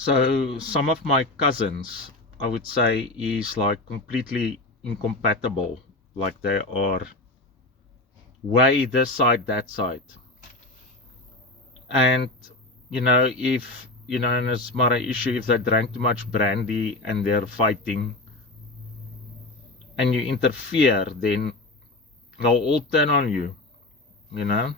So some of my cousins, I would say, is like completely incompatible. Like they are way this side, that side. And if and it's not an issue if they drank too much brandy and they're fighting and you interfere, then they'll all turn on you, you know.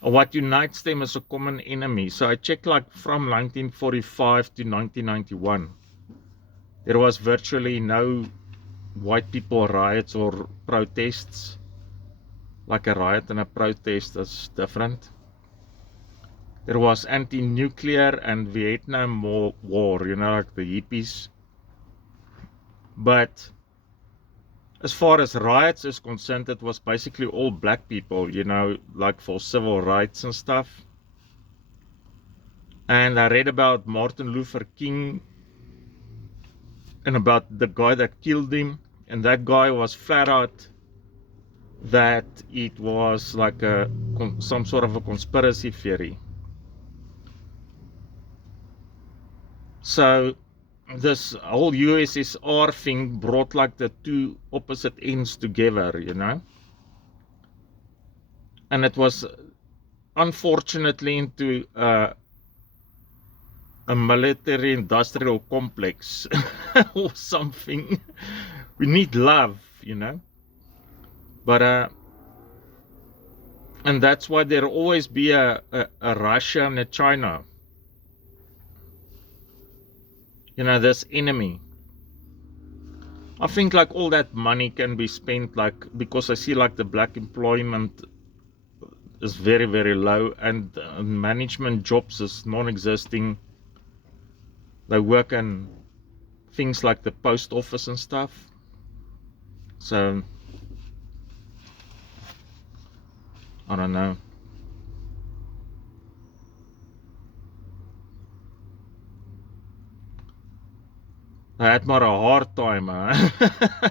What unites them is a common enemy. So I checked, like, from 1945 to 1991, there was virtually no white people riots or protests. Like a riot and a protest is different. There was anti-nuclear and Vietnam War, like the hippies. But as far as riots is concerned, it was basically all black people, like for civil rights and stuff. And I read about Martin Luther King and about the guy that killed him. And that guy was flat out that it was like some sort of a conspiracy theory. So this whole USSR thing brought like the two opposite ends together, and it was unfortunately into a military industrial complex or something. We need love, but and that's why there'll always be a Russia and a China, this enemy. I think like all that money can be spent, like, because I see like the black employment is very, very low, and management jobs is non-existing. They work in things like the post office and stuff. So I don't know. I had maar a hard time, huh?